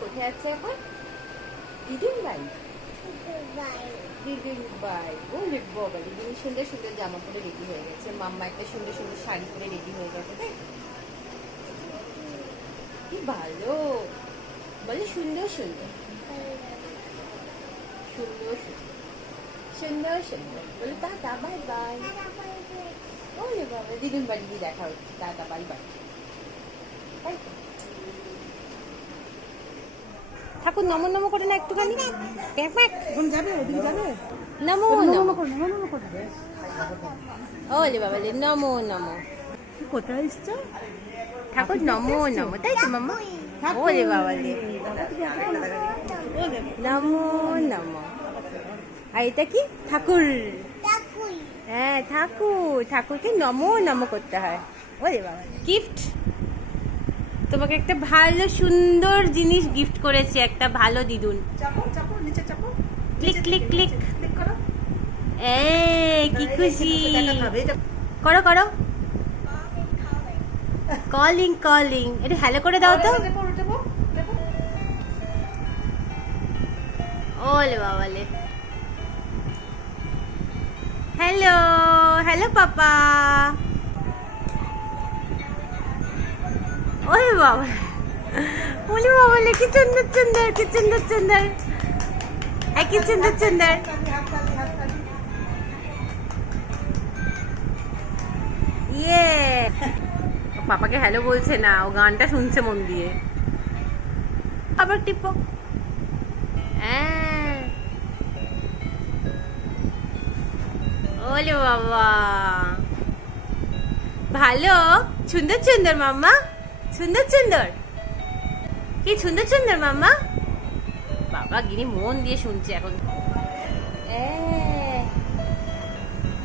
কোথায় যাচ্ছে এখন? দিদির বাড়ি দিদির বাড়ি ওরে বাবা দিদি সুন্দর সুন্দর জামা পরে রেডি হয়ে গেছে। মাম্মা একটা সুন্দর সুন্দর শাড়ি পরে রেডি হয়ে গেছে, তাই? কি ভালো। বলে সুন্দর সুন্দর। সুন্দর সুন্দর। সুন্দর সুন্দর। বলে টাটা বাই বাই ওরে বাবা, দিদির বাড়ি দেখা হচ্ছে। টাটা বাই বাই তাই তো? ঠাকুর নমো নমো করে না একটুখানি। প্যাক প্যাক যাবে? যাবে? নমো নমো ওলে বাবা লে নমো নমো কোথায় এসছো? ঠাকুর নমো নমো তাই তো মাম্মা? ওলে বাবা লে নমো নমো। আর এটা কি? ঠাকুর। হ্যাঁ ঠাকুর। ঠাকুরকে নমো নমো করতে হয়। ওরে বাবা গিফট। তোমাকে একটা ভালো সুন্দর জিনিস গিফট করেছে একটা ভালো দিদুন ক্লিক ক্লিক ক্লিক এই কি খুশি করো করো কলিং কলিং এটা হ্যালো করে দাও তো ওলে বাবালে হ্যালো হ্যালো পাপা ওলে বাবা। ওলে বাবালে কি সুন্দর সুন্দর কি সুন্দর হ্যাঁ কি হাততালি হাততালি ইয়ে। পাপাকে হ্যালো বলছে না, ও গানটা শুনছে মন দিয়ে। আবার টিপো। হ্যাঁ। ওলে বাবা। ভালো? সুন্দর সুন্দর মাম্মা। সুন্দর সুন্দর। কি সুন্দর সুন্দর মাম্মা? বাবা গিনি মন দিয়ে শুনছে এখন।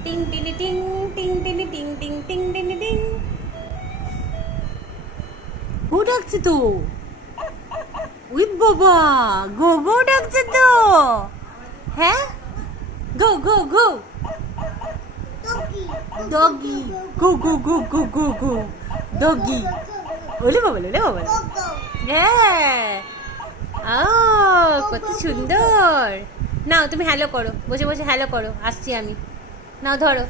টিং টিনি টিং টিং টিনি টিং টিং টিং টিনি টিং। ও ডাকছে তো। উই বাবা গোবো ডাকছে তো। হ্যাঁ? গো গো গো। ডগি গো গো গো গো গো গো। ডগি ওলে বাবা ওলে বাবা হ্যাঁ ও কত সুন্দর নাও তুমি হ্যালো করো বসে বসে হ্যালো করো আসছি আমি. নাও ধরো.